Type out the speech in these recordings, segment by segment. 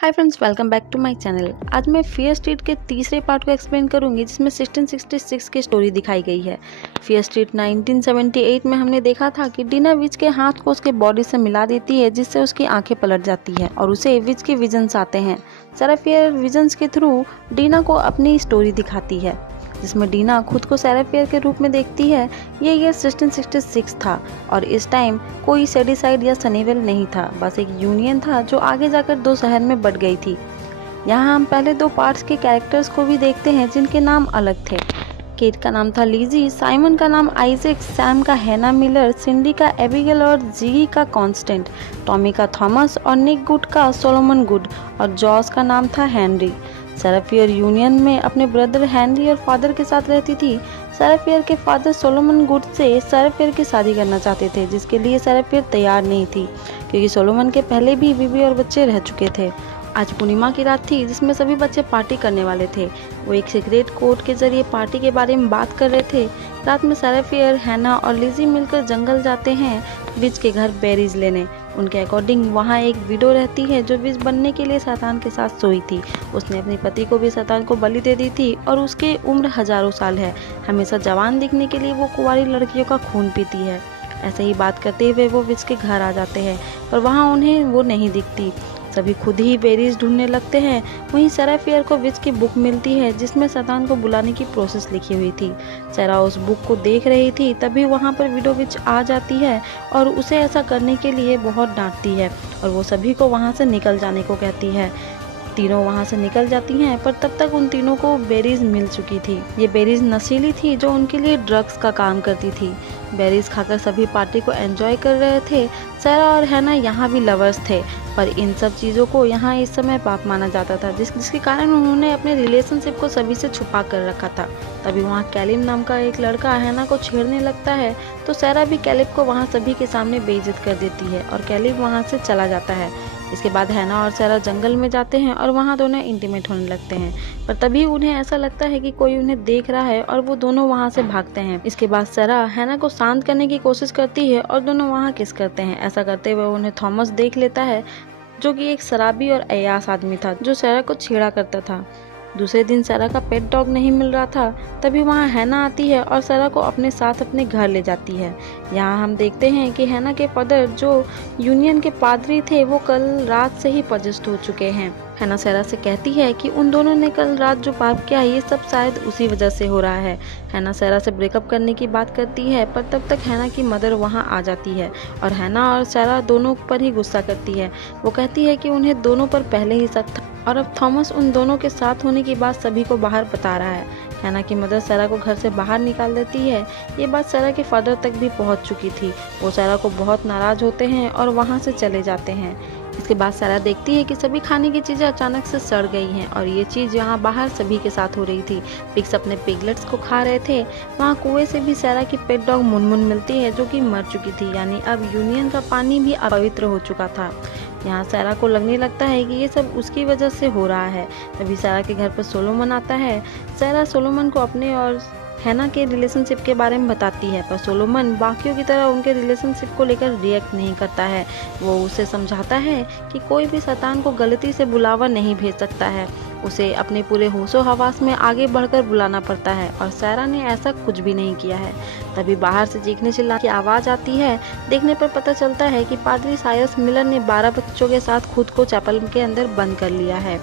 Hi friends, welcome back to my channel. आज मैं fear street के तीसरे पार्ट को एक्सप्लेन करूंगी जिसमें 1666 की स्टोरी दिखाई गई है। फियर स्ट्रीट 1978 में हमने देखा था कि डीना विच के हाथ को उसके बॉडी से मिला देती है जिससे उसकी आंखें पलट जाती है और उसे विच के विजन्स आते हैं। सारा फियर विजन्स के थ्रू डीना को अपनी स्टोरी दिखाती है जिसमें डीना खुद को सारा फियर के रूप में देखती है। ये ईयर 1666 था और इस टाइम कोई सेडिसाइड या सनीवेल नहीं था, बस एक यूनियन था जो आगे जाकर दो शहर में बढ़ गई थी। यहाँ हम पहले दो पार्ट्स के कैरेक्टर्स को भी देखते हैं जिनके नाम अलग थे। केट का नाम था लीजी, साइमन का नाम आइजैक, सैम का हैना मिलर, सिंडी का एबिगेल और जिगी का कॉन्स्टेंट, टॉमी का थॉमस और निक गुड का सोलोमन गुड और जॉस का नाम था हेनरी। सारा फियर यूनियन में अपने ब्रदर हेनरी और फादर के साथ रहती थी। सारा फियर के फादर सोलोमन गुड से सारा फियर की शादी करना चाहते थे जिसके लिए सारा फियर तैयार नहीं थी क्योंकि सोलोमन के पहले भी बीवी और बच्चे रह चुके थे। आज पूर्णिमा की रात थी जिसमें सभी बच्चे पार्टी करने वाले थे। वो एक सीक्रेट कोड के जरिए पार्टी के बारे में बात कर रहे थे। रात में सारा फियर, हैना और लिजी मिलकर जंगल जाते हैं विच के घर बेरीज लेने। उनके अकॉर्डिंग वहाँ एक विडो रहती है जो विच बनने के लिए शैतान के साथ सोई थी। उसने अपने पति को भी शैतान को बलि दे दी थी और उसकी उम्र हजारों साल है। हमेशा जवान दिखने के लिए वो कुंवारी लड़कियों का खून पीती है। ऐसे ही बात करते हुए वो विच के घर आ जाते हैं पर वहाँ उन्हें वो नहीं दिखती। सभी खुद ही बेरीज ढूंढने लगते हैं। वहीं सारा फियर को विच की बुक मिलती है जिसमें शैतान को बुलाने की प्रोसेस लिखी हुई थी। सारा उस बुक को देख रही थी तभी वहाँ पर विडो विच आ जाती है और उसे ऐसा करने के लिए बहुत डांटती है और वो सभी को वहाँ से निकल जाने को कहती है। तीनों वहाँ से निकल जाती हैं पर तब तक उन तीनों को बेरीज मिल चुकी थी। ये बेरीज नशीली थी जो उनके लिए ड्रग्स का काम करती थी। बेरीज खाकर सभी पार्टी को एंजॉय कर रहे थे। सारा और हैना यहाँ भी लवर्स थे पर इन सब चीज़ों को यहाँ इस समय पाप माना जाता था जिसके कारण उन्होंने अपने रिलेशनशिप को सभी से छुपा कर रखा था। तभी वहाँ कैलिब नाम का एक लड़का हैना को छेड़ने लगता है तो सारा भी कैलिब को वहाँ सभी के सामने बेइज्जत कर देती है और कैलिब वहाँ से चला जाता है। इसके बाद हैना और सारा जंगल में जाते हैं और वहाँ दोनों इंटीमेट होने लगते हैं पर तभी उन्हें ऐसा लगता है कि कोई उन्हें देख रहा है और वो दोनों वहाँ से भागते हैं। इसके बाद सारा हैना को शांत करने की कोशिश करती है और दोनों वहाँ किस करते हैं। ऐसा करते हुए उन्हें थॉमस देख लेता है जो कि एक शराबी और अय्याश आदमी था जो सारा को छेड़ा करता था। दूसरे दिन सारा का पेट डॉग नहीं मिल रहा था तभी वहाँ हैना आती है और सारा को अपने साथ अपने घर ले जाती है। यहाँ हम देखते हैं कि हैना के फादर जो यूनियन के पादरी थे वो कल रात से ही पजेस्ट हो चुके हैं। हैना सारा से कहती है कि उन दोनों ने कल रात जो पाप किया ये सब शायद उसी वजह से हो रहा है। हैना सारा से ब्रेकअप करने की बात करती है पर तब तक हैना की मदर वहाँ आ जाती है और हैना और सारा दोनों पर ही गुस्सा करती है। वो कहती है कि उन्हें दोनों पर पहले ही शक था और अब थॉमस उन दोनों के साथ होने की बात सभी को बाहर बता रहा है। हैना की मदर सारा को घर से बाहर निकाल देती है। ये बात सारा के फादर तक भी पहुंच चुकी थी। वो सारा को बहुत नाराज होते हैं और वहां से चले जाते हैं। इसके बाद सारा देखती है कि सभी खाने की चीज़ें अचानक से सड़ गई हैं और ये चीज़ यहाँ बाहर सभी के साथ हो रही थी। पिग्स अपने पिगलेट्स को खा रहे थे। वहाँ कुएं से भी सारा की पेट डॉग मुनमुन मिलती है जो कि मर चुकी थी, यानी अब यूनियन का पानी भी अपवित्र हो चुका था। यहाँ सारा को लगने लगता है कि ये सब उसकी वजह से हो रहा है। तभी सारा के घर पर सोलोमन आता है। सारा सोलोमन को अपने और हैना के रिलेशनशिप के बारे में बताती है पर सोलोमन बाकियों की तरह उनके रिलेशनशिप को लेकर रिएक्ट नहीं करता है। वो उसे समझाता है कि कोई भी शैतान को गलती से बुलावा नहीं भेज सकता है, उसे अपने पूरे होशो हवास में आगे बढ़कर बुलाना पड़ता है और सारा ने ऐसा कुछ भी नहीं किया है। तभी बाहर से चीखने चिल्लाने की आवाज़ आती है। देखने पर पता चलता है कि पादरी साइरस मिलर ने 12 बच्चों के साथ खुद को चैपल के अंदर बंद कर लिया है।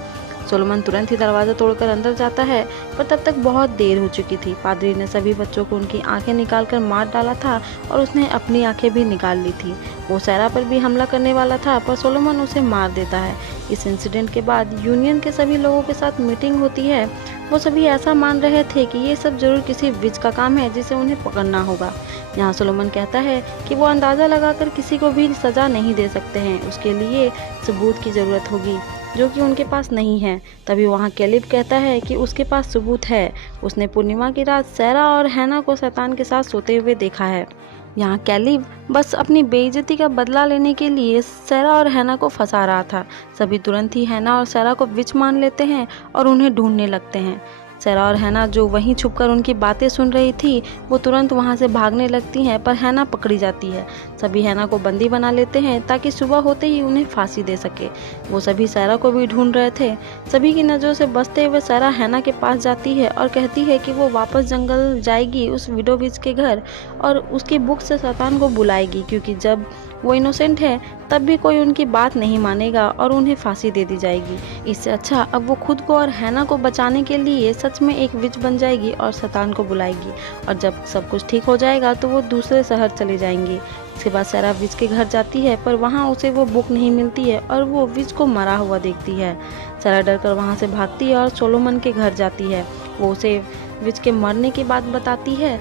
सोलोमन तुरंत ही दरवाज़ा तोड़कर अंदर जाता है पर तब तक बहुत देर हो चुकी थी। पादरी ने सभी बच्चों को उनकी आंखें निकालकर मार डाला था और उसने अपनी आंखें भी निकाल ली थी। वो सारा पर भी हमला करने वाला था पर सोलोमन उसे मार देता है। इस इंसिडेंट के बाद यूनियन के सभी लोगों के साथ मीटिंग होती है। वो सभी ऐसा मान रहे थे कि ये सब जरूर किसी विच का काम है जिसे उन्हें पकड़ना होगा। यहाँ सोलोमन कहता है कि वो अंदाज़ा लगाकर किसी को भी सज़ा नहीं दे सकते हैं, उसके लिए सबूत की ज़रूरत होगी जो कि उनके पास नहीं है। तभी वहाँ कैलिब कहता है कि उसके पास सबूत है। उसने पूर्णिमा की रात सारा और हैना को शैतान के साथ सोते हुए देखा है। यहाँ कैलिब बस अपनी बेइज्जती का बदला लेने के लिए सारा और हैना को फंसा रहा था। सभी तुरंत ही हैना और सारा को विच मान लेते हैं और उन्हें ढूंढने लगते हैं। सैरा और हैना जो वहीं छुपकर उनकी बातें सुन रही थी वो तुरंत वहां से भागने लगती हैं, पर हैना पकड़ी जाती है। सभी हैना को बंदी बना लेते हैं ताकि सुबह होते ही उन्हें फांसी दे सके। वो सभी सैरा को भी ढूंढ रहे थे। सभी की नज़रों से बचते हुए सैरा हैना के पास जाती है और कहती है कि वो वापस जंगल जाएगी उस विडो विच के घर और उसकी बुक से शैतान को बुलाएगी, क्योंकि जब वो इनोसेंट है तब भी कोई उनकी बात नहीं मानेगा और उन्हें फांसी दे दी जाएगी। इससे अच्छा अब वो खुद को और हैना को बचाने के लिए सच में एक विच बन जाएगी और शैतान को बुलाएगी, और जब सब कुछ ठीक हो जाएगा तो वो दूसरे शहर चले जाएंगी। इसके बाद सैरा विच के घर जाती है, पर वहाँ उसे वो बुक नहीं मिलती है और वो विच को मरा हुआ देखती है। सैरा डरकर वहाँ से भागती है और सोलोमन के घर जाती है। वो उसे विच के मरने की बात बताती है।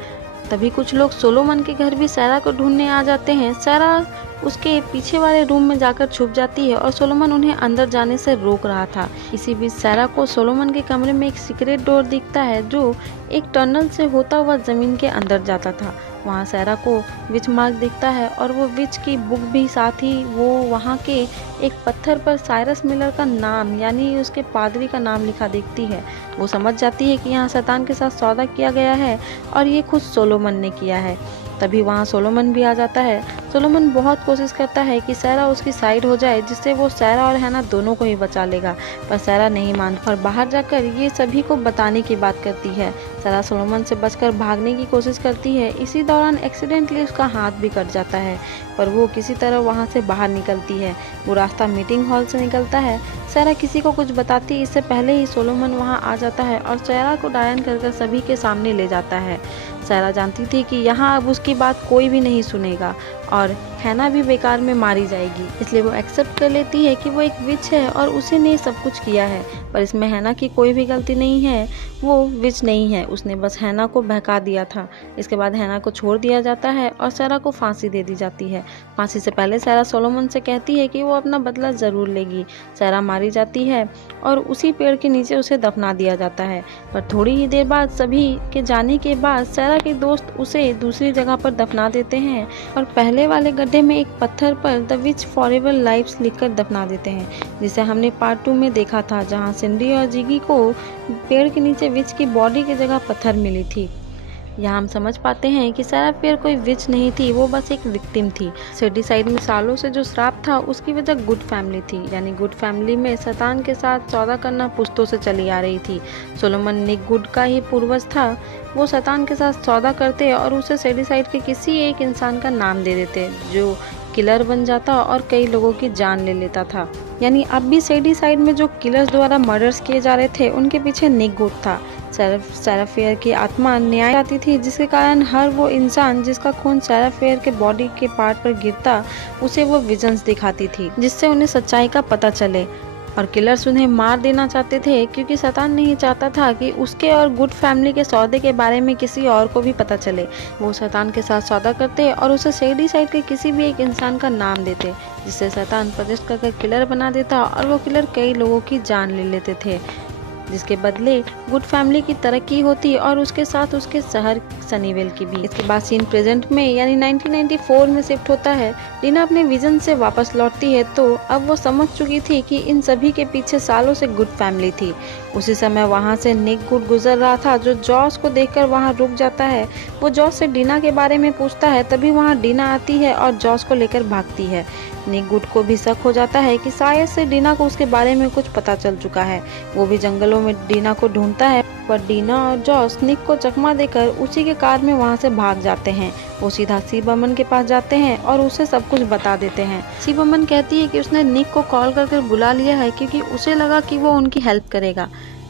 तभी कुछ लोग सोलोमन के घर भी सैरा को ढूंढने आ जाते हैं। सैरा उसके पीछे वाले रूम में जाकर छुप जाती है और सोलोमन उन्हें अंदर जाने से रोक रहा था। इसी बीच सैरा को सोलोमन के कमरे में एक सीक्रेट डोर दिखता है जो एक टनल से होता हुआ जमीन के अंदर जाता था। वहाँ सैरा को विच मार्क दिखता है और वो विच की बुक भी साथ ही वो वहाँ के एक पत्थर पर साइरस मिलर का नाम यानी उसके पादरी का नाम लिखा देखती है। वो समझ जाती है कि यहाँ शैतान के साथ सौदा किया गया है और ये खुद सोलोमन ने किया है। तभी वहाँ सोलोमन भी आ जाता है। सोलोमन बहुत कोशिश करता है कि सैरा उसकी साइड हो जाए, जिससे वो सैरा और हैना दोनों को ही बचा लेगा, पर सैरा नहीं मानती और बाहर जाकर ये सभी को बताने की बात करती है। सैरा सोलोमन से बचकर भागने की कोशिश करती है। इसी दौरान एक्सीडेंटली उसका हाथ भी कट जाता है, पर वो किसी तरह वहाँ से बाहर निकलती है। वो रास्ता मीटिंग हॉल से निकलता है। सैरा किसी को कुछ बताती इससे पहले ही सोलोमन वहाँ आ जाता है और सैरा को डायन कर सभी के सामने ले जाता है। सैरा जानती थी कि यहाँ अब उसकी बात कोई भी नहीं सुनेगा और हैना भी बेकार में मारी जाएगी, इसलिए वो एक्सेप्ट कर लेती है कि वो एक विच है और उसी ने सब कुछ किया है। पर इसमें हैना की कोई भी गलती नहीं है, वो विच नहीं है, उसने बस हैना को बहका दिया था। इसके बाद हैना को छोड़ दिया जाता है और सैरा को फांसी दे दी जाती है। फांसी से पहले सैरा सोलोमन से कहती है कि वो अपना बदला ज़रूर लेगी। सैरा मारी जाती है और उसी पेड़ के नीचे उसे दफना दिया जाता है। पर थोड़ी ही देर बाद सभी के जाने के बाद सैरा के दोस्त उसे दूसरी जगह पर दफना देते हैं और पहले वाले गड्ढे में एक पत्थर पर द विच फॉरएवर लाइव्स लिखकर दफना देते हैं, जिसे हमने पार्ट 2 में देखा था, जहां सिंडी और जिगी को पेड़ के नीचे विच की बॉडी की जगह पत्थर मिली थी। यहाँ हम समझ पाते हैं कि सैरा फियर कोई विच नहीं थी, वो बस एक विक्टिम थी। शेडीसाइड में सालों से जो श्राप था उसकी वजह गुड फैमिली थी, यानी गुड फैमिली में शैतान के साथ सौदा करना पुश्तों से चली आ रही थी। सोलोमन निक गुड का ही पूर्वज था। वो शैतान के साथ सौदा करते और उसे शेडीसाइड के किसी एक इंसान का नाम दे देते जो किलर बन जाता और कई लोगों की जान ले लेता था। यानी अब भी शेडीसाइड में जो किलर्स द्वारा मर्डर्स किए जा रहे थे उनके पीछे निक गुड था। सैरा फियर की आत्मा न्याय आती थी, जिसके कारण हर वो इंसान जिसका खून सैरा फियर के बॉडी के पार्ट पर गिरता उसे वो विजन्स दिखाती थी, जिससे उन्हें सच्चाई का पता चले। और किलर्स उन्हें मार देना चाहते थे क्योंकि शैतान नहीं चाहता था कि उसके और गुड फैमिली के सौदे के बारे में किसी और को भी पता चले। वो शैतान के साथ सौदा करते और उसे शेडीसाइड के किसी भी एक इंसान का नाम देते, जिससे शैतान प्रदिष्ट करके किलर बना देता और वो किलर कई लोगों की जान ले लेते थे, जिसके बदले गुड फैमिली की तरक्की होती और उसके साथ उसके शहर सनीवेल की भी। इसके बाद सीन प्रेजेंट में यानी 1994 में शिफ्ट होता है। लीना अपने विजन से वापस लौटती है तो अब वो समझ चुकी थी कि इन सभी के पीछे सालों से गुड फैमिली थी। उसी समय वहाँ से निक गुड गुजर रहा था जो जॉस को देखकर वहाँ रुक जाता है। वो जॉस से डीना के बारे में पूछता है, तभी वहाँ डीना आती है और जॉस को लेकर भागती है। निक गुड को भी शक हो जाता है कि शायद से डीना को उसके बारे में कुछ पता चल चुका है। वो भी जंगलों में डीना को ढूंढता है, पर डीना और जॉस निक को चकमा देकर उसी के कार में वहाँ से भाग जाते हैं। वो सीधा सीब अमन के पास जाते हैं और उसे सब कुछ बता देते हैं। सीब अमन कहती है कि उसने निक को कॉल करके बुला लिया है क्योंकि उसे लगा कि वो उनकी हेल्प करेगा।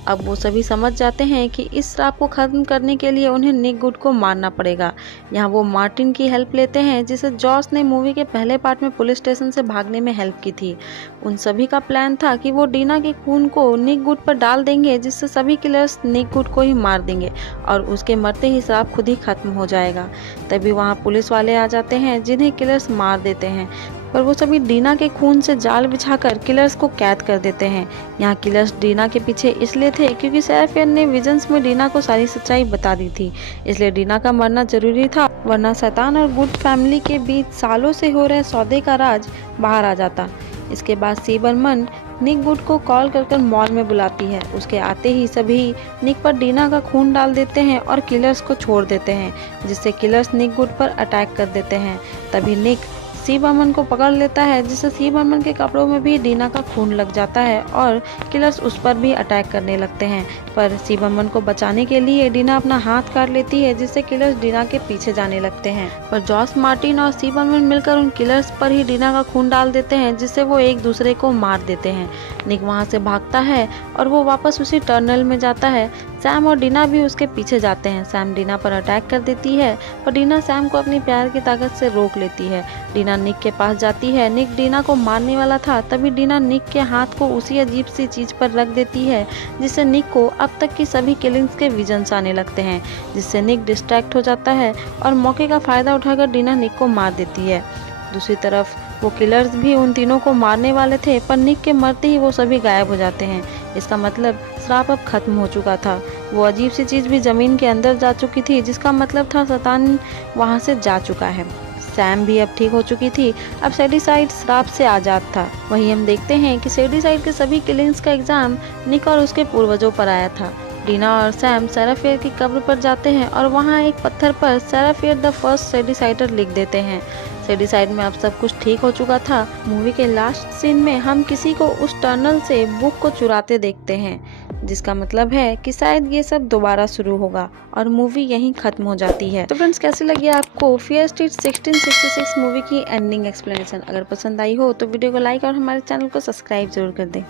अब वो सभी समझ जाते हैं कि इस श्राप को खत्म करने के लिए उन्हें निक गुड को मारना पड़ेगा। यहाँ वो मार्टिन की हेल्प लेते हैं, जिसे जॉस ने मूवी के पहले पार्ट में पुलिस स्टेशन से भागने में हेल्प की थी। उन सभी का प्लान था कि वो डीना के खून को निक गुड पर डाल देंगे, जिससे सभी किलर्स निक गुड को ही मार देंगे और उसके मरते ही श्राप खुद ही खत्म हो जाएगा। तभी वहाँ पुलिस वाले आ जाते हैं जिन्हें किलर्स मार देते हैं, पर वो सभी डीना के खून से जाल बिछाकर किलर्स को कैद कर देते हैं। यहाँ किलर्स डीना के पीछे इसलिए थे क्योंकि सैरा फियर ने विजन्स में डीना को सारी सच्चाई बता दी थी, इसलिए डीना का मरना जरूरी था, वरना शैतान और गुड फैमिली के बीच सालों से हो रहे सौदे का राज बाहर आ जाता। इसके बाद सीब अमन निक गुड को कॉल कर मॉल में बुलाती है। उसके आते ही सभी निक पर डीना का खून डाल देते हैं और किलर्स को छोड़ देते हैं, जिससे किलर्स निक गुड पर अटैक कर देते हैं। तभी निक सी बर्मन को पकड़ लेता है, जिससे सी बर्मन के कपड़ों में भी डीना का खून लग जाता है और किलर्स उस पर भी अटैक करने लगते हैं। पर सी बर्मन को बचाने के लिए डीना अपना हाथ काट लेती है, जिससे किलर्स डीना के पीछे जाने लगते हैं। पर जॉस मार्टिन और सी बर्मन मिलकर उन किलर्स पर ही डीना का खून डाल देते हैं, जिससे वो एक दूसरे को मार देते हैं। निक वहाँ से भागता है और वो वापस उसी टनल में जाता है। सैम और डीना भी उसके पीछे जाते हैं। सैम डीना पर अटैक कर देती है, पर डीना सैम को अपनी प्यार की ताकत से रोक लेती है। डीना निक के पास जाती है। निक डीना को मारने वाला था, तभी डीना निक के हाथ को उसी अजीब सी चीज पर रख देती है, जिससे निक को अब तक की सभी किलिंग्स के विजन्स आने लगते हैं, जिससे निक डिस्ट्रैक्ट हो जाता है और मौके का फायदा उठाकर डीना निक को मार देती है। दूसरी तरफ वो किलर्स भी उन तीनों को मारने वाले थे, पर निक के मरते ही वो सभी गायब हो जाते हैं। इसका मतलब श्राप अब खत्म हो चुका था। वो अजीब सी चीज़ भी ज़मीन के अंदर जा चुकी थी, जिसका मतलब था शैतान वहाँ से जा चुका है। सैम भी अब ठीक हो चुकी थी। अब सैडीसाइड श्राप से आज़ाद था। वहीं हम देखते हैं कि सैडीसाइड के सभी किलिंग्स का एग्जाम निक और उसके पूर्वजों पर आया था। डीना और सैम सेराफियर की कब्र पर जाते हैं और वहाँ एक पत्थर पर सेराफियर द फर्स्ट सैडीसाइडर लिख देते हैं। सैडीसाइड में अब सब कुछ ठीक हो चुका था। मूवी के लास्ट सीन में हम किसी को उस टनल से बुक को चुराते देखते हैं, जिसका मतलब है कि शायद ये सब दोबारा शुरू होगा और मूवी यहीं खत्म हो जाती है। तो फ्रेंड्स, कैसी लगी आपको फियर स्ट्रीट 1666 मूवी की एंडिंग एक्सप्लेनेशन? अगर पसंद आई हो तो वीडियो को लाइक और हमारे चैनल को सब्सक्राइब जरूर कर दें।